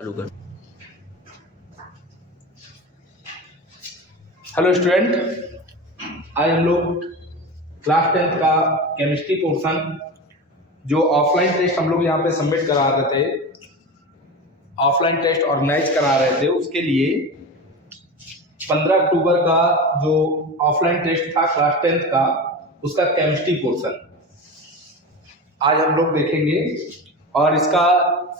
चालू कर। Hello student, आज हम लोग क्लास 10th का केमिस्ट्री पोर्शन जो ऑफलाइन टेस्ट हम लोग यहाँ पे सबमिट करा रहे थे, ऑफलाइन टेस्ट ऑर्गेनाइज करा रहे थे, उसके लिए 15 अक्टूबर का जो ऑफलाइन टेस्ट था क्लास 10th का, उसका केमिस्ट्री पोर्शन आज हम लोग देखेंगे। और इसका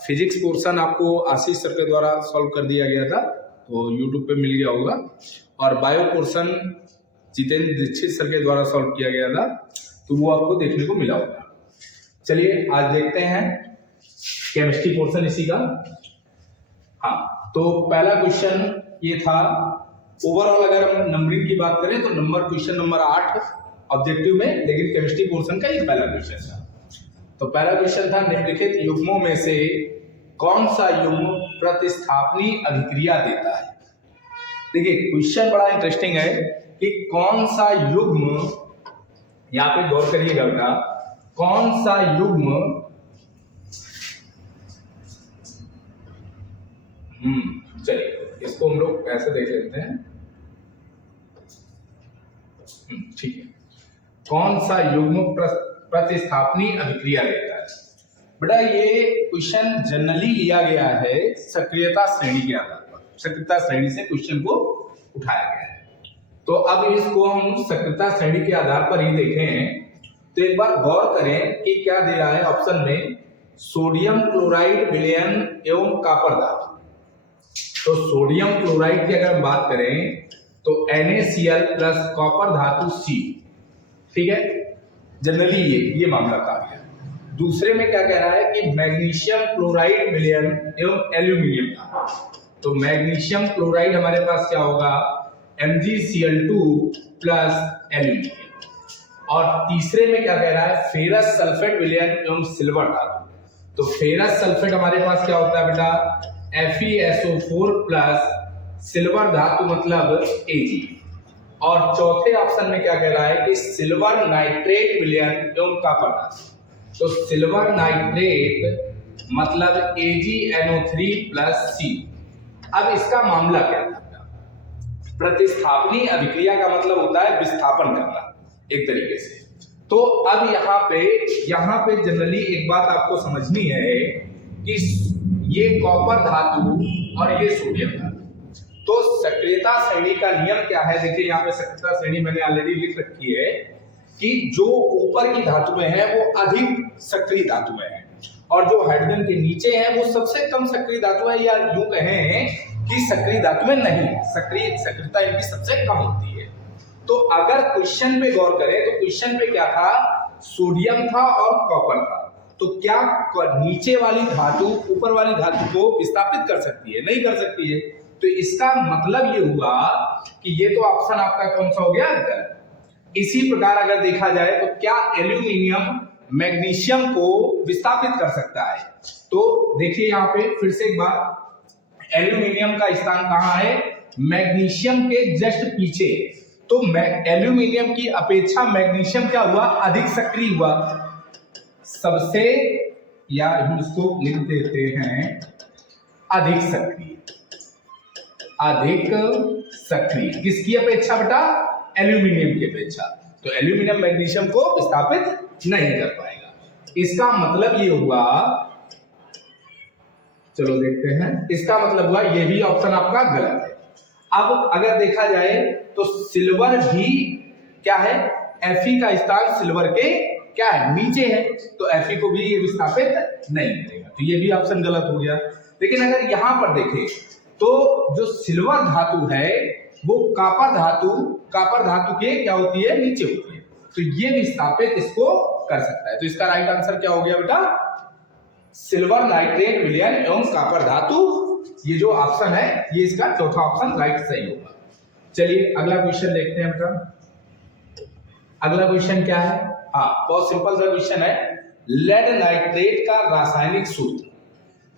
फिजिक्स पोर्शन आपको आशीष सर के द्वारा सॉल्व कर दिया गया था, तो यूट्यूब पे मिल गया होगा। और bio portion Jitendra Dikshit sir के द्वारा सॉल्व किया गया था, तो वो आपको देखने को मिला होगा। चलिए आज देखते हैं केमिस्ट्री पोर्शन इसी का। हाँ, तो पहला क्वेश्चन ये था। ओवरऑल अगर हम नंबरिंग की बात करें तो क्वेश्चन नंबर 8 ऑब्जेक्टिव में, लेकिन केमिस्ट्री पोर्शन का ये पहला क्वेश्चन था। तो पहला क्वेश्चन था, निम्नलिखित युग्मों में से कौन सा युग्म प्रतिस्थापनी अभिक्रिया देता है। देखिए क्वेश्चन बड़ा इंटरेस्टिंग है कि कौन सा युग्म, यहाँ पे गौर करिएगा बेटा, कौन सा युग्म चलिए इसको हम लोग ऐसे देख लेते हैं। ठीक है, कौन सा युग्म प्रतिस्थापनी अभिक्रिया देता है। बेटा ये क्वेश्चन जनरली लिया गया है सक्रियता श्रेणी के आधार पर, सक्रियता श्रेणी से क्वेश्चन को उठाया गया है। तो अब इसको हम सक्रियता श्रेणी के आधार पर ही देखें तो एक बार गौर करें कि क्या दे रहा है ऑप्शन में, सोडियम क्लोराइड विलयन एवं कॉपर धातु। तो सोडियम क्लोराइड की अगर हम बात करें तो NaCl प्लस कॉपर धातु C, ठीक है, जनरली ये मामला कहा गया। दूसरे में क्या कह रहा है कि मैग्नीशियम क्लोराइड विलयन एवं एल्यूमिनियम का। तो मैग्नीशियम क्लोराइड हमारे पास क्या होगा, MgCl2 प्लस एल्यूमिनियम। और तीसरे में क्या कह रहा है, फेरस सल्फेट विलयन एवं सिल्वर धातु। तो फेरस सल्फेट हमारे पास क्या होता है बेटा, FeSO4 प्लस सिल्वर धातु मतलब Ag। और चौथे ऑप्शन में क्या कह रहा है कि सिल्वर नाइट्रेट विलयन एवं कॉपर धातु। तो सिल्वर नाइट्रेट मतलब AgNO3 प्लस C। अब इसका मामला क्या था, प्रतिस्थापनी अभिक्रिया का मतलब होता है विस्थापन करना एक तरीके से। तो अब यहाँ पे जनरली एक बात आपको समझनी है कि ये कॉपर धातु और ये सोडियम धातु। तो सक्रियता श्रेणी का नियम क्या है, देखिए यहाँ पे सक्रियता श्रेणी मैंने ऑलरेडी लिख रखी है कि जो ऊपर की धातुएं हैं वो अधिक सक्रिय धातुएं हैं, और जो हाइड्रोजन के नीचे हैं वो सबसे कम सक्रिय धातु है, या यूं कहें कि सक्रिय धातुएं नहीं, सक्रियता इनकी सबसे कम होती है। तो अगर क्वेश्चन पे गौर करें तो क्वेश्चन पे क्या था, सोडियम था और कॉपर था। तो क्या नीचे वाली धातु ऊपर वाली धातु को विस्थापित कर सकती है? नहीं कर सकती है। तो इसका मतलब ये हुआ कि ये तो ऑप्शन आपका कौन सा हो गया, गलत। इसी प्रकार अगर देखा जाए तो क्या एल्यूमिनियम मैग्नीशियम को विस्थापित कर सकता है? तो देखिए यहाँ पे फिर से एक बार, एल्यूमिनियम का स्थान कहाँ है, मैग्नीशियम के जस्ट पीछे। तो एल्यूमिनियम की अपेक्षा मैग्नीशियम क्या हुआ, अधिक सक्रिय हुआ सबसे, या हम इसको लिख देते हैं अधिक सक्रिय। अधिक सक्रिय किसकी अपेक्षा बेटा, एल्यूमिनियम की अपेक्षा। तो एल्यूमिनियम मैग्नीशियम को विस्थापित नहीं कर पाएगा। इसका मतलब ये हुआ, चलो देखते हैं, इसका मतलब हुआ ये भी ऑप्शन आपका गलत है। अब अगर देखा जाए तो सिल्वर भी क्या है, Fe का स्थान सिल्वर के क्या है, नीचे है, तो Fe को भी ये विस्थापित नहीं करेगा, तो ये भी ऑप्शन गलत हो गया। लेकिन अगर यहां पर देखें तो जो सिल्वर धातु है वो कॉपर धातु के क्या होती है, नीचे होती है, तो ये विस्थापित इसको कर सकता है। तो इसका राइट आंसर क्या हो गया बेटा, सिल्वर नाइट्रेट विलयन एवं कॉपर धातु। ये जो ऑप्शन है ये इसका चौथा ऑप्शन राइट सही होगा। चलिए अगला क्वेश्चन देखते हैं बेटा। अगला क्वेश्चन क्या है, हाँ बहुत सिंपल सा क्वेश्चन है, लेड नाइट्रेट का रासायनिक सूत्र।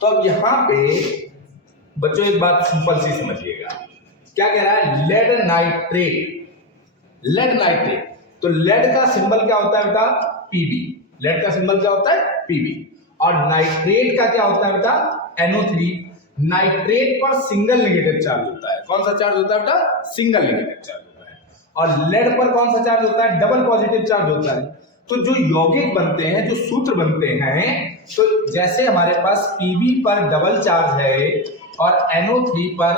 तो अब यहाँ पे बच्चों एक बात सिंपल सी समझिएगा, क्या कह रहा है, लेड नाइट्रेट। तो लेड का सिंबल क्या होता है बेटा, Pb। लेड का सिंबल क्या होता है, Pb। और नाइट्रेट का क्या होता है बेटा, NO3। नाइट्रेट पर सिंगल नेगेटिव चार्ज होता है। कौन सा चार्ज होता है बेटा? सिंगल नेगेटिव चार्ज होता है। और लेड पर कौन सा चार्ज होता है? डबल पॉजिटिव चार्ज होता है। तो जो यौगिक बनते हैं, जो सूत्र बनते हैं, तो जैसे हमारे पास Pb पर डबल चार्ज है और NO3 पर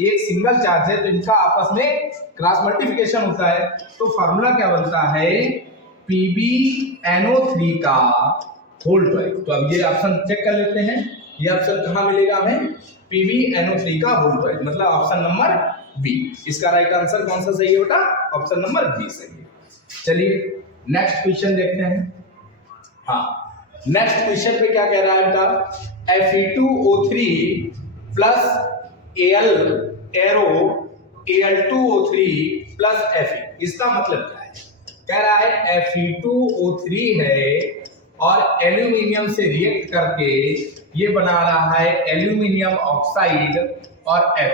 एक सिंगल चार्ज है, तो इनका आपस में क्रॉस मल्टीप्लिकेशन होता है। तो फार्मूला क्या बनता है? PbNO3 का होल ट्वाइस। तो अब ये ऑप्शन चेक कर लेते हैं, ये ऑप्शन कहाँ मिलेगा हमें? PbNO3 का होल ट्वाइस, मतलब ऑप्शन नंबर बी। इसका राइट आंसर कौन सा सही है बेटा? ऑप्शन नंबर बी सही है। चलिए नेक्स्ट क्वेश्चन देखते हैं। हाँ, नेक्स्ट क्वेश्चन पे क्या कह रहा है बेटा? Fe2O3 plus Al arrow Al2O3 plus Fe, इसका मतलब क्या है? कह रहा है Fe2O3 है और एल्यूमिनियम से रिएक्ट करके ये बना रहा है एल्यूमिनियम ऑक्साइड और Fe।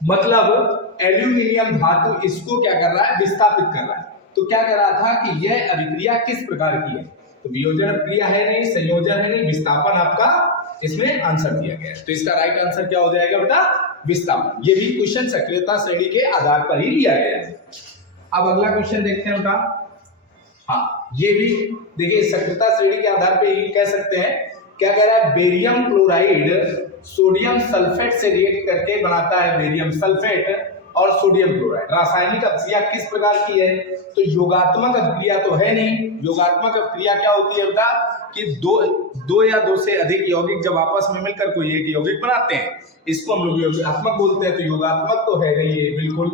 मतलब एल्यूमिनियम धातु इसको क्या कर रहा है? विस्थापित कर रहा है। तो क्या कह रहा था कि यह अभिक्रिया किस प्रकार की है? तो वियोजन अभिक्रिया है नहीं, संयोजन है नहीं, विस्थापन आपका इसमें आंसर दिया गया है। तो इसका राइट आंसर क्या हो जाएगा बेटा? विस्थापन। ये भी क्वेश्चन सक्रियता श्रेणी के आधार पर ही लिया गया है। अब अगला क्वेश्चन देखते हैं बेटा। हाँ, ये भी देखिए सक्रियता श्रेणी के आधार पर ही कह सकते हैं। क्या कह रहा है? बेरियम क्लोराइड सोडियम सल्फेट से रिएक्ट करके बनाता है बेरियम सल्फेट और सोडियम क्लोराइड। रासायनिक अभिक्रिया किस प्रकार की है? तो योगात्मक अभिक्रिया तो है नहीं। योगात्मक अभिक्रिया क्या होती है बेटा? कि दो या दो से अधिक यौगिक जब आपस में मिलकर कोई एक यौगिक बनाते हैं, इसको हम लोग योगात्मक बोलते हैं। तो योगात्मक तो है नहीं ये, बिल्कुल।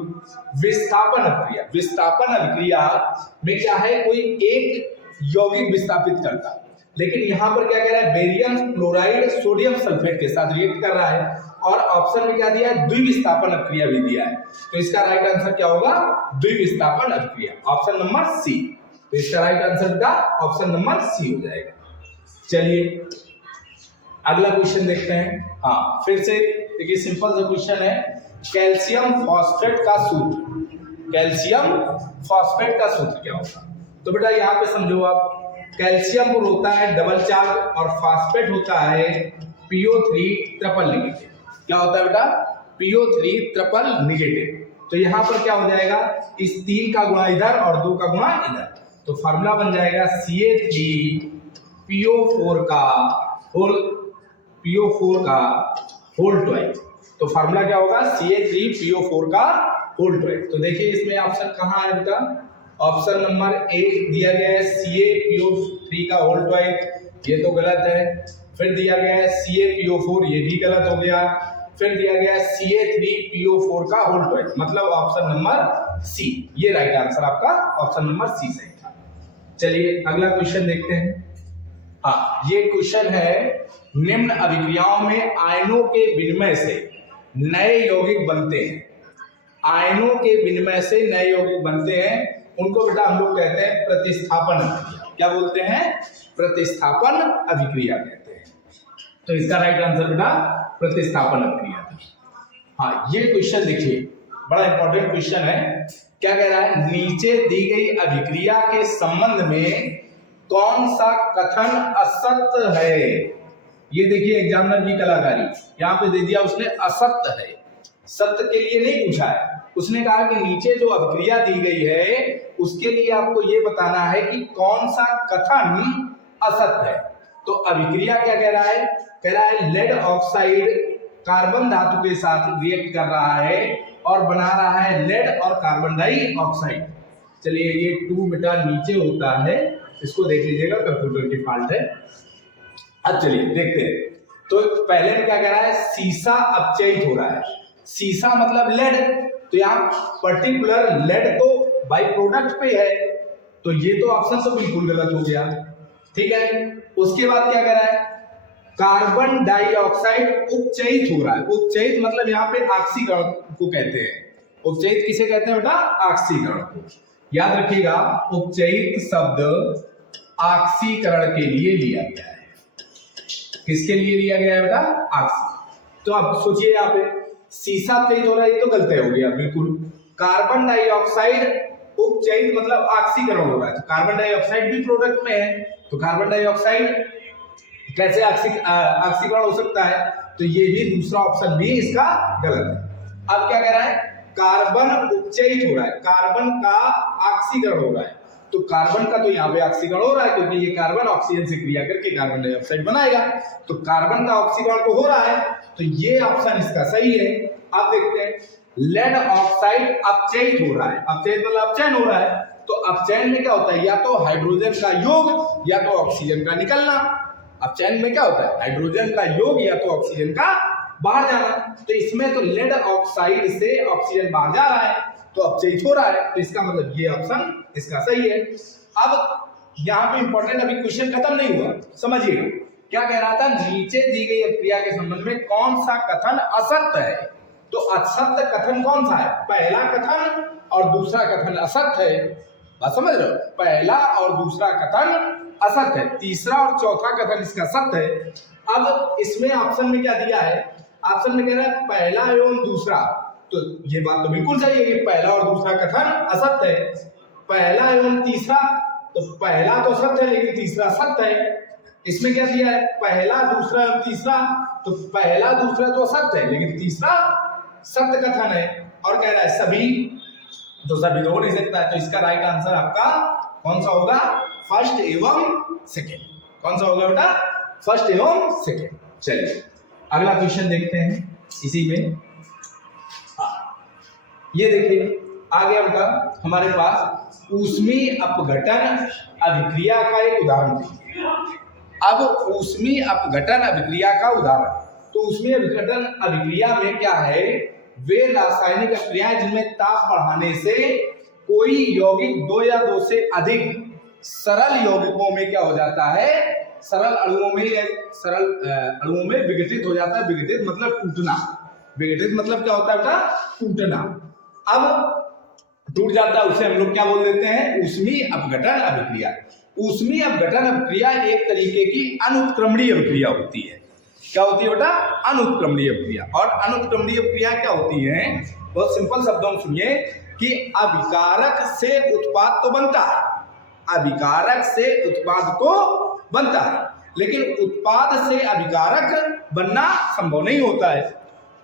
विस्थापन अभिक्रिया, विस्थापन अभिक्रिया में क्या है? कोई एक यौगिक विस्थापित करता है, लेकिन यहां पर क्या कह रहा है? बेरियम क्लोराइड सोडियम सल्फेट के साथ रिएक्ट कर रहा है। और ऑप्शन में क्या दिया है? द्विविस्थापन अभिक्रिया भी दिया है। तो इसका राइट आंसर क्या होगा? द्विविस्थापन अभिक्रिया, ऑप्शन नंबर सी। तो इसका राइट आंसर का ऑप्शन नंबर सी हो जाएगा। चलिए अगला क्वेश्चन देखते हैं। हाँ, फिर से देखिए सिंपल सा क्वेश्चन है। कैल्शियम फॉस्फेट का सूत्र, कैल्शियम फॉस्फेट का सूत्र क्या होगा? तो बेटा यहाँ पे समझो आप, कैल्शियम होता है डबल चार्ज और फॉस्फेट होता है PO3 ट्रिपल नेगेटिव। क्या होता है बेटा? PO3 triple negative. तो यहां पर क्या हो जाएगा? इस 3 का गुणा इधर और 2 का गुणा इधर, तो फार्मूला बन जाएगा CA3PO4 का होल ट्वाइस। तो फार्मूला क्या होगा? CA3PO4 का होल ट्वाइस। तो देखिए इसमें ऑप्शन कहाँ है बेटा? ऑप्शन नंबर ए दिया गया है CaPO3 का होल ट्वाइस, ये तो गलत है। फिर दिया गया है CaPO4, ये भी गलत हो गया। फिर दिया गया है CA3PO4 का होल ट्वाइस, मतलब ऑप्शन नंबर सी, ये राइट आंसर आपका ऑप्शन नंबर सी सही था। चलिए अगला क्वेश्चन देखते हैं। हाँ, ये क्वेश्चन है, निम्न अभिक्रियाओं में आयनों के विनिमय से नए यौगिक बनते हैं। आयनों के विनिमय से नए यौगिक बनते हैं, उनको बेटा हम लोग कहते हैं प्रतिस्थापन अभिक्रिया। क्या बोलते हैं? प्रतिस्थापन अभिक्रिया कहते हैं। तो इसका राइट आंसर बेटा प्रतिस्थापन अभिक्रिया था। हाँ, ये क्वेश्चन देखिए, बड़ा इंपॉर्टेंट क्वेश्चन है। क्या कह रहा है? नीचे दी गई अभिक्रिया के संबंध में कौन सा कथन असत्य है? ये देखिए एग्जामिनर की कलाकारी, यहाँ पे दे दिया उसने असत्य है, सत्य के लिए नहीं पूछा है। उसने कहा कि नीचे जो अभिक्रिया दी गई है उसके लिए आपको ये बताना है कि कौन सा कथन असत्य है। तो अभिक्रिया क्या कह रहा है? कह रहा है लेड ऑक्साइड कार्बन धातु के साथ रिएक्ट कर रहा है और बना रहा है लेड और कार्बन डाइऑक्साइड। चलिए ये 2 बेटा नीचे होता है, इसको देख लीजिएगा, कंप्यूटर की फॉल्ट है। अब चलिए देखते हैं। तो पहले में क्या कह रहा है? सीसा अपचयित हो रहा है। सीसा मतलब लेड, तो यहाँ पर्टिकुलर लेड तो बाई प्रोडक्ट पे है, तो ये तो ऑप्शन तो बिल्कुल गलत हो गया। ठीक है, उसके बाद क्या कह रहा है? कार्बन डाइऑक्साइड उपचयित हो रहा है। उपचयित मतलब यहाँ पे ऑक्सीकरण को कहते हैं। उपचयित किसे कहते हैं बेटा? ऑक्सीकरण को। याद रखिएगा, उपचयित शब्द ऑक्सीकरण के लिए लिया गया है। किसके लिए लिया गया है बेटा? ऑक्सी। तो अब सोचिए यहाँ पे सीसा अपचयित हो रहा है, ये तो गलत हो गया बिल्कुल। कार्बन डाइऑक्साइड उपचयित मतलब ऑक्सीकरण हो रहा है, तो कार्बन डाइऑक्साइड भी प्रोडक्ट में है, तो कार्बन डाइऑक्साइड कैसे ऑक्सीकरण हो सकता है? तो ये भी दूसरा ऑप्शन भी इसका गलत है। अब क्या कह रहा है, कार्बन उपचयित हो रहा है, कार्बन का ऑक्सीकरण हो रहा है। तो कार्बन का तो यहाँ पे ऑक्सीकरण हो रहा है क्योंकि ये कार्बन ऑक्सीजन से क्रिया करके कार्बन डाइऑक्साइड बनाएगा, तो कार्बन का ऑक्सीकरण तो हो रहा है, तो ये ऑप्शन इसका सही है। अब देखते हैं, लेड ऑक्साइड अपचयित हो रहा है, अपचयित मतलब अपचयन हो रहा है, तो अपचयन में क्या होता है, या तो हाइड्रोजन का योग या तो ऑक्सीजन का निकलना। अपचयन में क्या होता है, हाइड्रोजन का योग या तो ऑक्सीजन का बाहर जाना, तो इसमें तो लेड ऑक्साइड से ऑक्सीजन बाहर जा रहा है तो अपचयित हो रहा है, तो इसका मतलब ये ऑप्शन इसका सही है। अब यहाँ पे इंपॉर्टेंट, अभी क्वेश्चन खत्म नहीं हुआ, समझिएगा क्या कह रहा था, नीचे दी गई क्रिया के संबंध में कौन सा कथन असत्य है। तो असत्य कथन कौन सा है, पहला कथन और दूसरा कथन असत्य है, बात समझ रहे हो, पहला और दूसरा कथन असत्य है, तीसरा और चौथा कथन इसका सत्य है। अब इसमें ऑप्शन में क्या दिया है, ऑप्शन में कह रहा है पहला एवं दूसरा, तो ये बात तो बिल्कुल सही है कि पहला और दूसरा कथन असत्य है। पहला एवं तीसरा, तो पहला तो सत्य है लेकिन तीसरा सत्य है। इसमें क्या दिया है, पहला दूसरा एवं तीसरा, तो पहला दूसरा तो असत्य है लेकिन तीसरा सत्य कथन है। और कह रहा है सभी, तो सभी तो हो नहीं सकता है, तो इसका राइट आंसर आपका कौन सा होगा, फर्स्ट एवं सेकेंड। कौन सा होगा बेटा, फर्स्ट एवं सेकेंड। चलिए अगला क्वेश्चन देखते हैं इसी में। ये देखिए आ गया बेटा हमारे पास ऊष्मीय अपघटन अभिक्रिया का एक उदाहरण दीजिए। अब ऊष्मीय अपघटन अभिक्रिया का उदाहरण, तो ऊष्मीय अपघटन अभिक्रिया में क्या है, वे रासायनिक क्रियाएं जिनमें ताप बढ़ाने से कोई यौगिक दो या दो से अधिक सरल यौगिकों में क्या हो जाता है, सरल अणुओं में विघटित हो जाता है। विघटित मतलब टूटना, विघटित मतलब क्या होता है बेटा, टूटना। अब टूट जाता है उसे हम लोग क्या बोल देते हैं, ऊष्मीय अपघटन अभिक्रिया। ऊष्मीय अपघटन अभिक्रिया एक तरीके की अनुत्क्रमणीय अभिक्रिया होती है। क्या होती है बेटा, अनुत्क्रमणीय अभिक्रिया। और अनुत्क्रमणीय अभिक्रिया क्या होती है, बहुत सिंपल शब्दों में सुनिए कि अभिकारक से उत्पाद तो बनता है, अभिकारक से उत्पाद तो बनता है, लेकिन उत्पाद से अभिकारक बनना संभव नहीं होता है।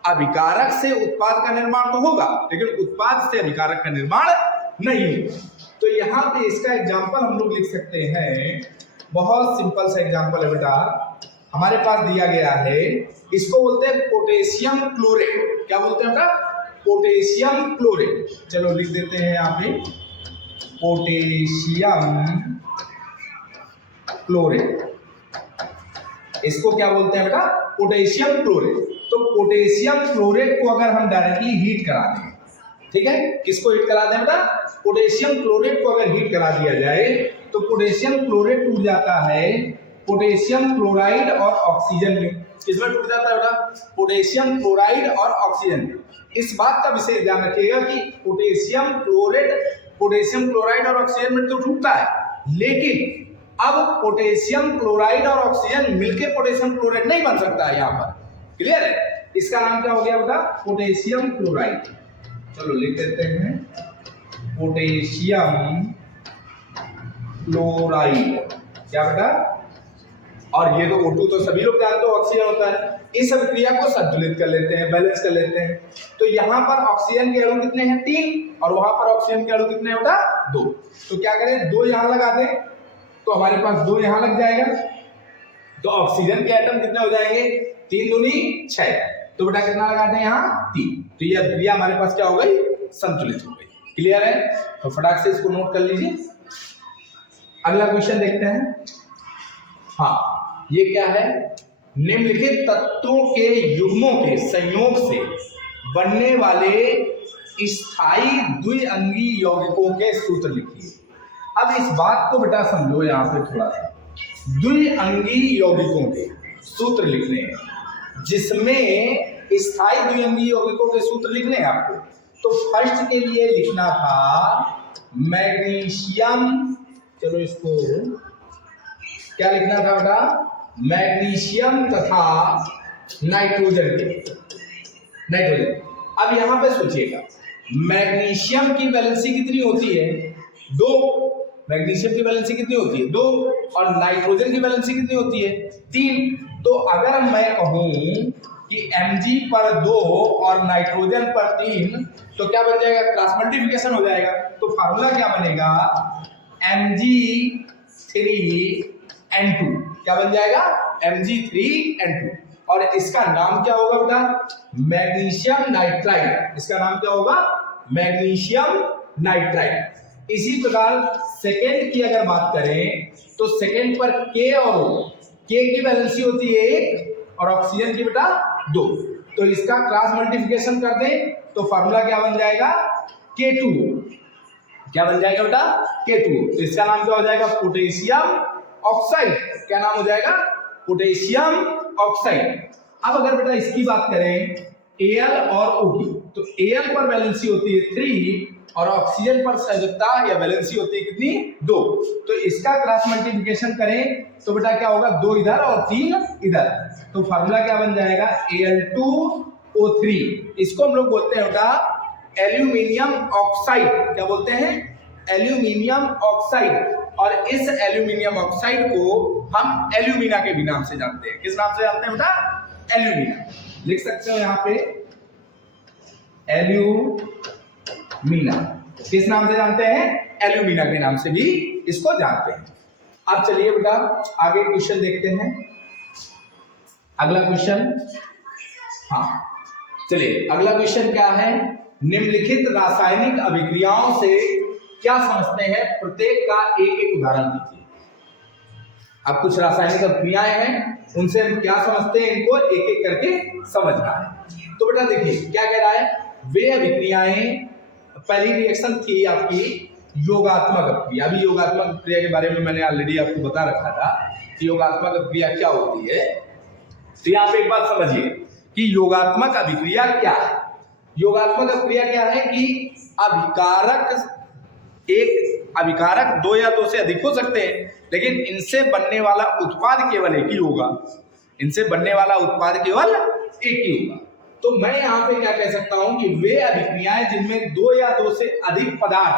अभिकारक से उत्पाद का निर्माण तो होगा लेकिन उत्पाद से अभिकारक का निर्माण नहीं होगा। तो यहाँ पे इसका एग्जाम्पल हम लोग लिख सकते हैं, बहुत सिंपल सा एग्जाम्पल है बेटा, हमारे पास दिया गया है, इसको बोलते हैं पोटेशियम क्लोरेट। क्या बोलते हैं बेटा, पोटेशियम क्लोरेट। चलो लिख देते हैं यहाँ पे पोटेशियम क्लोरेट, इसको क्या बोलते हैं बेटा, पोटेशियम क्लोरेट। तो पोटेशियम क्लोरेट को अगर हम डायरेक्टली हीट करा दें, ठीक है, किसको हीट करा दें बेटा, पोटेशियम क्लोरेट को अगर हीट करा दिया जाए तो पोटेशियम क्लोरेट टूट जाता है पोटेशियम क्लोराइड और ऑक्सीजन में। किसमें टूट जाता है बेटा, पोटेशियम क्लोराइड और ऑक्सीजन में। इस बात का विशेष ध्यान रखिएगा कि पोटेशियम क्लोरेट पोटेशियम क्लोराइड और ऑक्सीजन में तो टूटता है, लेकिन अब पोटेशियम क्लोराइड और ऑक्सीजन मिलके पोटेशियम क्लोराइड नहीं बन सकता है यहाँ पर। क्लियर है, इसका नाम क्या हो गया बेटा, पोटेशियम क्लोराइड। चलो लिख देते हैं पोटेशियम क्लोराइड। क्या बेटा, और ये तो O2 तो सभी लोग जानते हो ऑक्सीजन होता है। इस अभिक्रिया को संतुलित कर लेते हैं, बैलेंस कर लेते हैं। तो यहाँ पर ऑक्सीजन के अणु कितने हैं, 3, और वहां पर ऑक्सीजन के अणु कितने हैं बेटा, 2। तो क्या करें, 2 यहाँ लगा दें तो हमारे पास 2 यहाँ लग जाएगा, तो ऑक्सीजन के एटम कितने हो जाएंगे, 3 दूनी 6। तो बेटा कितना लगा दें यहाँ, 3। तो ये अभिक्रिया हमारे पास क्या हो गई, संतुलित हो गई। क्लियर है, तो फटाक से इसको नोट कर लीजिए। अगला क्वेश्चन देखते हैं। हाँ, ये क्या है, निम्नलिखित तत्वों के युग्मों के संयोग से बनने वाले स्थायी द्विअंगी यौगिकों के सूत्र लिखिए। अब इस बात को बेटा समझो, यहाँ पे थोड़ा सा द्विअंगी यौगिकों के सूत्र लिखने हैं, जिसमें स्थायी द्विअंगी यौगिकों के सूत्र लिखने हैं आपको। तो फर्स्ट के लिए लिखना था मैग्नीशियम, चलो इसको क्या लिखना था बेटा, मैग्नीशियम तथा नाइट्रोजन के, नाइट्रोजन। अब यहां पे सोचिएगा, मैग्नीशियम की वैलेंसी कितनी होती है, 2। मैग्नीशियम की वैलेंसी कितनी होती है, 2, और नाइट्रोजन की वैलेंसी कितनी होती है, 3। तो अगर मैं कहूं कि Mg/2 और नाइट्रोजन पर 3, तो क्या बन जाएगा, क्रॉस मल्टीप्लिकेशन हो जाएगा। तो फार्मूला क्या बनेगा, Mg3N2, क्या बन जाएगा, Mg3N2। और इसका नाम क्या होगा बेटा, मैग्नीशियम नाइट्राइड। इसका नाम क्या होगा, मैग्नीशियम नाइट्राइड। इसी प्रकार सेकेंड की अगर बात करें तो सेकेंड पर K और O, K की वैलेंसी होती है 1 और ऑक्सीजन की बेटा 2। तो इसका क्रॉस मल्टीप्लिकेशन कर दें तो फार्मूला क्या बन जाएगा, K2O। क्या बन जाएगा बेटा, K2O। तो इसका नाम क्या हो जाएगा, पोटेशियम ऑक्साइड। क्या नाम हो जाएगा, पोटेशियम ऑक्साइड। अब अगर बेटा इसकी बात करें Al और O की, तो Al पर वैलेंसी होती है 3 और ऑक्सीजन पर संयोजकता या वैलेंसी होती है कितनी, 2। तो इसका क्रॉस मल्टीप्लिकेशन करें तो बेटा क्या होगा, 2 इधर और 3 इधर। तो फार्मूला क्या बन जाएगा, Al2O3। इसको हम लोग बोलते हैं बेटा एल्यूमिनियम ऑक्साइड। क्या बोलते हैं, एल्यूमिनियम ऑक्साइड। और इस एल्यूमिनियम ऑक्साइड को हम एल्यूमिना के भी नाम से जानते हैं। किस नाम से जानते हैं बेटा, एल्यूमिना। लिख सकते हो यहाँ पे एल्यूमिना। किस नाम से जानते हैं, एल्यूमिना के नाम से भी इसको जानते हैं। अब चलिए बेटा आगे क्वेश्चन देखते हैं। अगला क्वेश्चन, हाँ चलिए अगला क्वेश्चन क्या है, निम्नलिखित रासायनिक अभिक्रियाओं से क्या समझते हैं, प्रत्येक का एक एक उदाहरण दीजिए। अब कुछ रासायनिक अभिक्रियाएं हैं, उनसे हम क्या समझते हैं, इनको एक एक करके समझना है। तो बेटा देखिए क्या कह रहा है, वे अभिक्रियाएं, पहली रिएक्शन थी आपकी योगात्मक अभिक्रिया। अभी योगात्मक अभिक्रिया के बारे में मैंने ऑलरेडी आपको बता रखा था कि योगात्मक अभिक्रिया क्या होती है। तो यहाँ पे एक बात समझिए कि योगात्मक अभिक्रिया क्या है। योगात्मक अभिक्रिया क्या है कि अभिकारक 2 या 2 से अधिक हो सकते हैं, लेकिन इनसे बनने वाला उत्पाद केवल एक ही होगा। इनसे बनने वाला उत्पाद केवल एक ही होगा। तो मैं यहाँ पे क्या कह सकता हूं कि वे अभिक्रियाएं जिनमें 2 या 2 से अधिक पदार्थ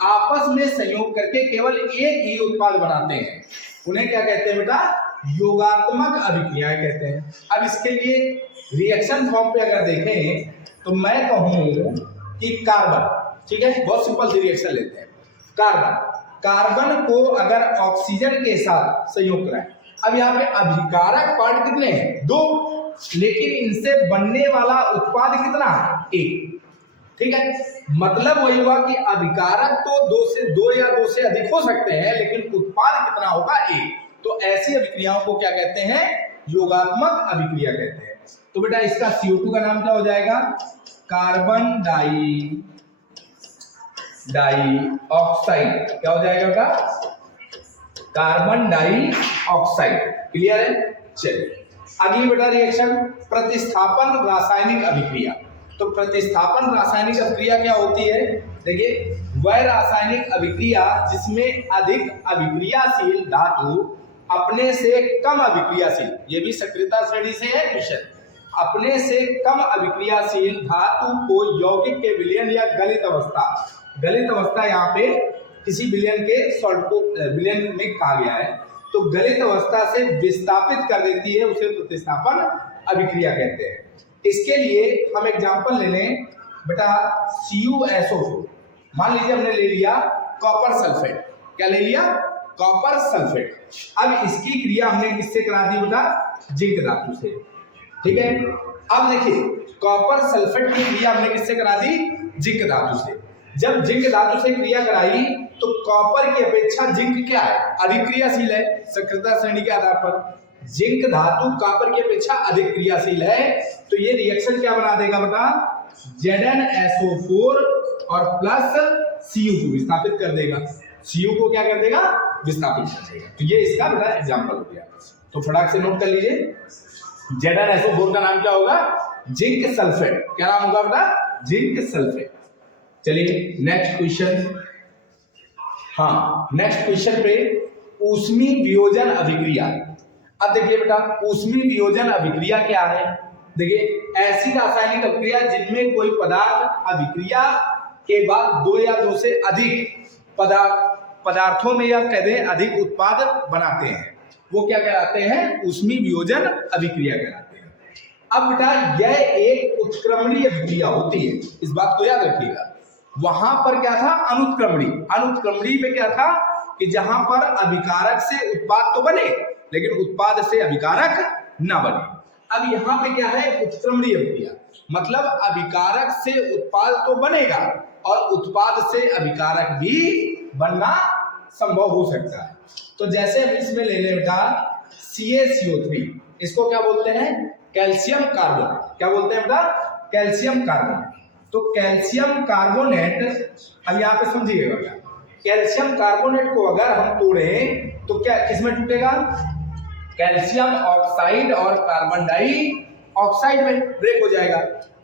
आपस में संयोग करके केवल एक ही उत्पाद बनाते हैं, उन्हें क्या कहते हैं बेटा, योगात्मक अभिक्रियाएं कहते हैं। अब इसके लिए रिएक्शन फॉर्म पे अगर देखें तो मैं कहूं कि कार्बन, ठीक है, बहुत सिंपल सी रिएक्शन लेते हैं। कार्बन को अगर ऑक्सीजन के साथ संयोग कराएं, अब यहाँ पे अभिकारक पार्ट कितने हैं, 2, लेकिन इनसे बनने वाला उत्पाद कितना, 1। ठीक है, मतलब वही हुआ कि अभिकारक तो 2 या 2 से अधिक हो सकते हैं, लेकिन उत्पाद कितना होगा, 1। तो ऐसी अभिक्रियाओं को क्या कहते हैं, योगात्मक अभिक्रिया कहते हैं। तो बेटा इसका CO2 का नाम क्या हो जाएगा, कार्बन डाई ऑक्साइड। क्या हो जाएगा बेटा, कार्बन डाई ऑक्साइड। क्लियर है। चलिए अगली बेटा रिएक्शन, प्रतिस्थापन रासायनिक अभिक्रिया। तो प्रतिस्थापन रासायनिक अभिक्रिया क्या होती है, देखिए वह रासायनिक अभिक्रिया जिसमें अधिक अभिक्रियाशील धातु अपने से कम अभिक्रियाशील, ये भी सक्रियता श्रेणी से है क्वेश्चन, अपने से कम अभिक्रियाशील धातु को यौगिक के विलयन या गलित अवस्था यहाँ पे किसी विलयन के सॉल्ट को विलयन में कहा गया है, तो गलित अवस्था से विस्थापित कर देती है, उसे प्रतिस्थापन अभिक्रिया कहते हैं। इसके लिए हम एग्जांपल ले लें बेटा, CuSO4 मान लीजिए हमने ले लिया कॉपर सल्फेट। क्या ले लिया, कॉपर सल्फेट। अब इसकी क्रिया हमने किससे करा दी बेटा, जिंक धातु से। ठीक है, अब देखिए कॉपर सल्फेट की क्रिया हमने किससे करा दी, जिंक धातु से। जब जिंक धातु से क्रिया कराई तो कॉपर की अपेक्षा जिंक क्या है, अधिक क्रियाशील है। सक्रियता श्रेणी के आधार पर जिंक धातु कॉपर की अपेक्षा अधिक क्रियाशील है, तो ये रिएक्शन क्या बना देगा बेटा, ZnSO4 और प्लस Cu को विस्थापित कर देगा। Cu को क्या कर देगा, विस्थापित कर देगा। तो ये इसका बेटा एग्जांपल हो गया। तो फटाक से नोट कर लीजिए, ZnSO4 का नाम क्या होगा, जिंक सल्फेट। क्या नाम होगा बेटा, जिंक सल्फेट। चलिए नेक्स्ट क्वेश्चन। हाँ नेक्स्ट क्वेश्चन पे ऊष्मीय वियोजन अभिक्रिया। अब देखिए बेटा ऊष्मीय वियोजन अभिक्रिया क्या है, देखिए ऐसी रासायनिक अभिक्रिया जिनमें कोई पदार्थ अभिक्रिया के बाद 2 या 2 से अधिक पदार्थों में या कह दें अधिक उत्पाद बनाते हैं, वो क्या कहलाते हैं, ऊष्मीय वियोजन अभिक्रिया कहलाते हैं। अब बेटा यह एक उत्क्रमणीय अभिक्रिया होती है, इस बात को याद रखिएगा। वहां पर क्या था, अनुत्क्रमणी। अनुत्क्रमणी में क्या था कि जहां पर अभिकारक से उत्पाद तो बने लेकिन उत्पाद से अभिकारक ना बने। अब यहाँ पे क्या है, उत्क्रमणीय अभिक्रिया, मतलब अभिकारक से उत्पाद तो बनेगा और उत्पाद से अभिकारक भी बनना संभव हो सकता है। तो जैसे हम इसमें ले लें बेटा CaCO3, इसको क्या बोलते हैं, कैल्शियम कार्बोनेट। क्या बोलते हैं बेटा, कैल्शियम कार्बोनेट। तो कैल्शियम कार्बोनेट, अब यहाँ पे समझिएगा बेटा, कैल्शियम कार्बोनेट को अगर हम तोड़ें तो क्या किसमें टूटेगा, कैल्शियम ऑक्साइड और कार्बन डाइऑक्साइड में ब्रेक हो जाएगा।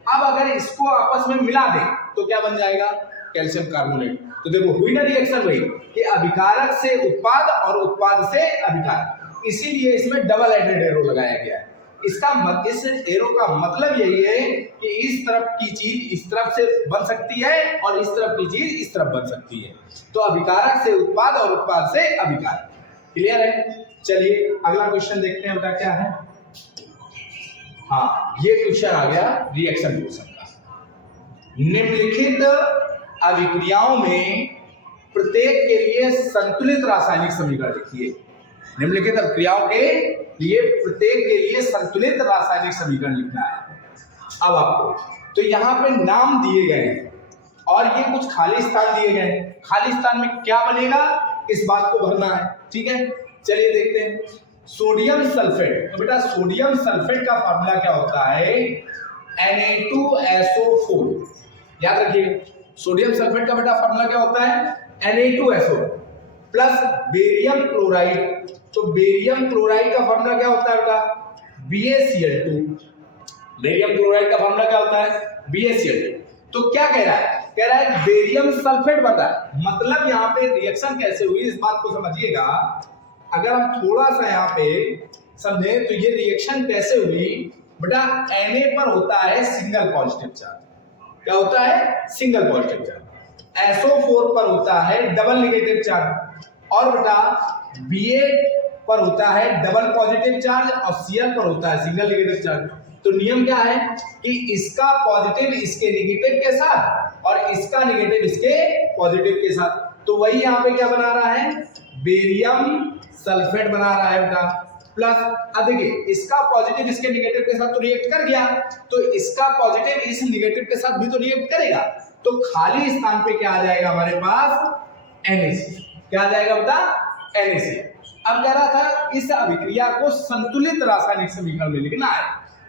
अब अगर इसको आपस में मिला दें तो क्या बन जाएगा, कैल्शियम कार्बोनेट। तो देखो हुई ना रिएक्शन वही कि अभिकारक से उत्पाद और उत्पाद से अभिकारक, इसीलिए इसमें डबल एडेड एरो लगाया गया है। इस एरो का मतलब यही है कि इस तरफ की चीज इस तरफ से बन सकती है और इस तरफ की चीज इस तरफ बन सकती है। तो अभिकारक से उत्पाद और उत्पाद से अभिकारक। क्लियर है? चलिए अगला क्वेश्चन देखते हैं बेटा क्या है। हाँ, ये क्वेश्चन आ गया रिएक्शन क्वेश्चन का। निम्नलिखित अभिक्रियाओं में प्रत्येक के लिए संतुलित रासायनिक समीकरण लिखिए। निम्नलिखित अभिक्रियाओं के लिए प्रत्येक के लिए संतुलित रासायनिक समीकरण लिखना है। अब आपको तो यहाँ पे नाम दिए गए हैं और ये कुछ खाली स्थान दिए गए हैं। खाली स्थान में क्या बनेगा इस बात को भरना है, ठीक है। चलिए देखते हैं। सोडियम सल्फेट, तो बेटा सोडियम सल्फेट का फॉर्मूला क्या होता है, Na2SO4। याद रखिए सोडियम सल्फेट का बेटा फॉर्मूला क्या होता है, Na2SO प्लस बेरियम क्लोराइड। तो बेरियम क्लोराइड का फॉर्मूला क्या होता है बेटा, BaCl2। बेरियम क्लोराइड का फॉर्मूला क्या होता है, BaCl2। तो क्या कह रहा है, कह रहा है बेरियम सल्फेट बन रहा है। मतलब यहाँ पे रिएक्शन कैसे हुई इस बात को समझिएगा। अगर हम थोड़ा सा यहाँ पे समझे तो ये रिएक्शन कैसे हुई बेटा, Na पर होता है सिंगल पॉजिटिव चार्ज। क्या होता है, सिंगल पॉजिटिव चार्ज। SO4 पर होता है डबल नेगेटिव चार्ज और बेटा Ba पर होता है डबल पॉजिटिव चार्ज और Cl पर होता है सिंगल नेगेटिव चार्ज। तो नियम क्या है कि इसका पॉजिटिव इसके नेगेटिव के साथ और इसका नेगेटिव इसके पॉजिटिव के साथ। तो वही यहाँ पे क्या बना रहा है, बेरियम सल्फेट बना रहा है बेटा। प्लस अब देखिए इसका पॉजिटिव इसके नेगेटिव के साथ तो रिएक्ट कर गया, तो इसका पॉजिटिव इस नेगेटिव के साथ भी तो रिएक्ट करेगा। तो खाली स्थान पे क्या आ जाएगा हमारे पास, NaC। क्या आ जाएगा बेटा, NaC। अब कह रहा था इस अभिक्रिया को संतुलित रासायनिक समीकरण में लिखना है।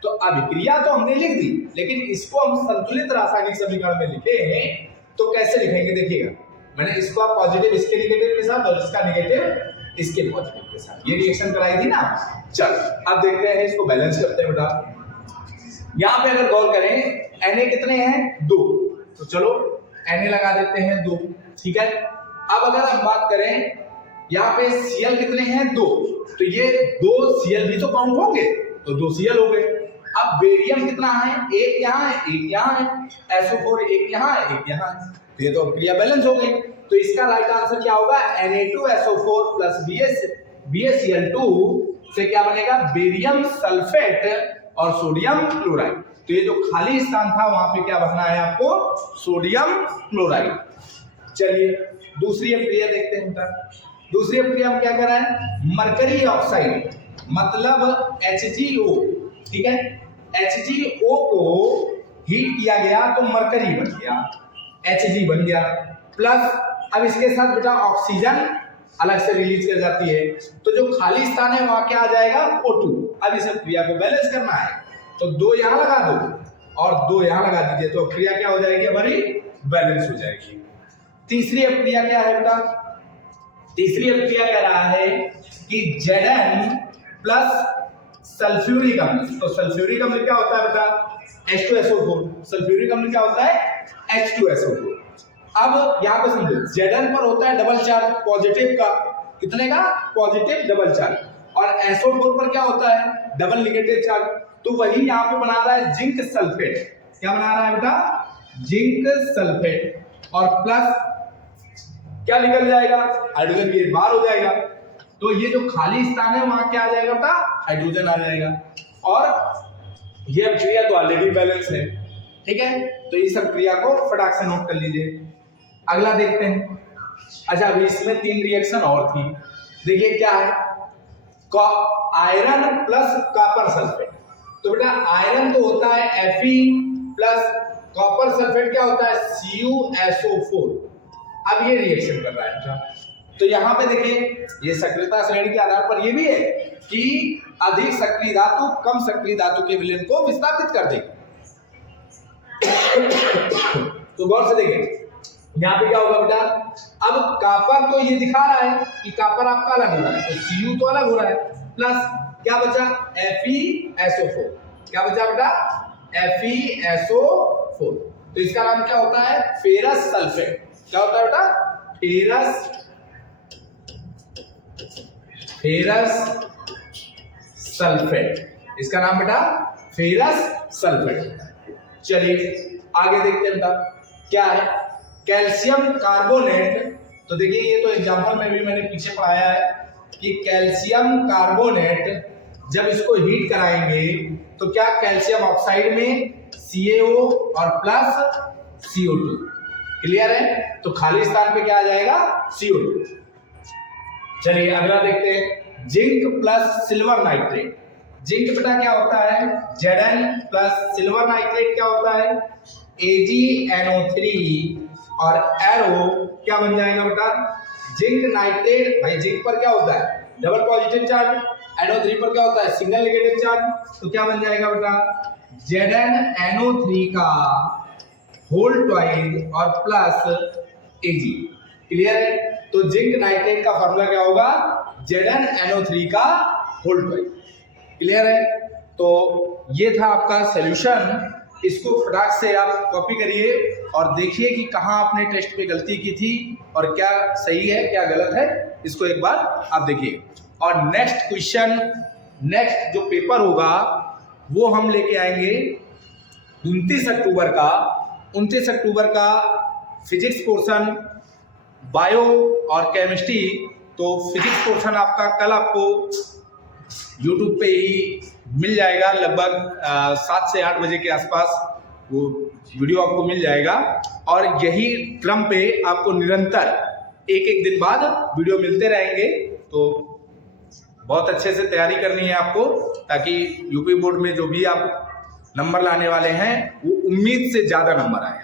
तो अभिक्रिया तो हमने लिख दी लेकिन इसको हम संतुलित रासायनिक समीकरण में लिखे हैं। तो कैसे लिखेंगे देखिएगा, मैंने इसको पॉजिटिव इसके नेगेटिव के साथ और इसका नेगेटिव इसके पॉजिटिव के साथ ये रिएक्शन कराई थी ना। चल अब देखते हैं इसको बैलेंस करते हैं बेटा। यहाँ पे अगर गौर करें Na कितने हैं, 2। तो चलो Na लगा देते हैं 2, ठीक है। अब अगर हम बात करें यहाँ पे Cl कितने हैं, 2। तो ये 2 Cl भी तो काउंट होंगे, तो 2 Cl हो गए। अब बेरियम कितना है, एक यहाँ है एक यहाँ है, SO4 एक यहाँ है एक यहाँ है। तो ये तो अभिक्रिया बैलेंस हो गई। तो इसका राइट आंसर क्या होगा, Na2SO4 प्लस BaCl2 से क्या बनेगा, बेरियम सल्फेट और सोडियम क्लोराइड। तो ये जो खाली स्थान था वहां पे क्या भरना है आपको, सोडियम क्लोराइड। चलिए दूसरी अभिक्रिया देखते हैं। दूसरी अभिक्रिया में क्या कर रहा है, मरकरी ऑक्साइड मतलब HgO, ठीक है। HgO को हीट किया गया तो मरकरी बन गया, Hg बन गया। प्लस अब इसके साथ बेटा ऑक्सीजन अलग से रिलीज कर जाती है। तो जो खाली स्थान है वहां क्या आ जाएगा, O2। अब इस क्रिया को बैलेंस करना है तो 2 यहां लगा दो और 2 यहां लगा दीजिए, तो क्रिया क्या हो जाएगी हमारी, बैलेंस हो जाएगी। तीसरी अभिक्रिया क्या है बेटा, तीसरी अभिक्रिया कह रहा है कि Zn प्लस सल्फ्यूरिक अम्ल। तो सल्फ्यूरिक अम्ल क्या होता है बेटा, H2SO4। सल्फ्यूरिक अम्ल क्या होता है, H2SO4। अब यहाँ पे समझो Zn पर होता है डबल चार्ज पॉजिटिव का, कितने का, पॉजिटिव डबल चार्ज, और SO4 पर क्या होता है, डबल नेगेटिव चार्ज। तो वही यहाँ पे बना रहा है जिंक सल्फेट। क्या बना रहा है बेटा, जिंक सल्फेट। और प्लस क्या निकल जाएगा, हाइड्रोजन ये बाहर हो जाएगा। तो ये जो खाली स्थान है वहां क्या आ जाएगा बेटा, हाइड्रोजन आ जाएगा। और ये अब क्रिया तो ऑलरेडी बैलेंस है, ठीक है। तो इस सब क्रिया को फटाक से नोट कर लीजिए। अगला देखते हैं। अच्छा, अभी इसमें 3 रिएक्शन और थी। देखिए क्या है, आयरन प्लस कॉपर सल्फेट। तो बेटा आयरन तो होता है Fe प्लस कॉपर सल्फेट क्या होता है CuSO4। अब ये रिएक्शन कर रहा है बेटा। तो यहाँ पे देखिए ये सक्रियता श्रेणी के आधार पर ये भी है कि अधिक सक्रिय धातु कम सक्रिय धातु के विलयन को विस्थापित कर देगी। तो गौर से देखें यहाँ पे क्या होगा बेटा, अब कॉपर तो ये दिखा रहा है कि कॉपर आपका अलग हो रहा है, तो Cu तो अलग हो रहा है, प्लस क्या बचा FeSO4। क्या बचा बेटा FeSO4। तो इसका नाम क्या होता है फेरस सल्फेट। क्या होता है बेटा फेरस सल्फेट। इसका नाम बेटा फेरस सल्फेट। चलिए आगे देखते हैं बेटा क्या है कैल्शियम कार्बोनेट। तो देखिए ये तो एग्जांपल में भी मैंने पीछे पढ़ाया है कि कैल्शियम कार्बोनेट जब इसको हीट कराएंगे तो क्या कैल्शियम ऑक्साइड में CaO और प्लस CO2। क्लियर है। तो खाली स्थान पे क्या आ जाएगा CO2। चलिए अगला देखते हैं zinc plus silver nitrate. Zinc बेटा क्या होता है Zn प्लस सिल्वर नाइट्रेट क्या होता है AgNO3 और एरो क्या बन जाएगा बेटा जिंक नाइट्रेट। भाई जिंक पर क्या होता है डबल पॉजिटिव चार्ज, NO3 पर क्या होता है सिंगल नेगेटिव चार्ज। तो क्या बन जाएगा बेटा ZnNO3 का होल ट्वाइस और प्लस Ag। क्लियर है। तो जिंक नाइट्रेट का फॉर्मूला क्या होगा ZnNO3 का होल ट्वाइस। क्लियर है। तो ये था आपका सॉल्यूशन। इसको फटाक से आप कॉपी करिए और देखिए कि कहाँ आपने टेस्ट पे गलती की थी और क्या सही है क्या गलत है, इसको एक बार आप देखिए। और नेक्स्ट क्वेश्चन नेक्स्ट जो पेपर होगा वो हम लेके आएंगे 29 अक्टूबर का फिजिक्स पोर्शन, बायो और केमिस्ट्री। तो फिजिक्स पोर्शन आपका कल आपको यूट्यूब पे ही मिल जाएगा, लगभग 7 से 8 बजे के आसपास वो वीडियो आपको मिल जाएगा। और यही क्रम पे आपको निरंतर एक दिन बाद वीडियो मिलते रहेंगे। तो बहुत अच्छे से तैयारी करनी है आपको ताकि यूपी बोर्ड में जो भी आप नंबर लाने वाले हैं वो उम्मीद से ज़्यादा नंबर आए।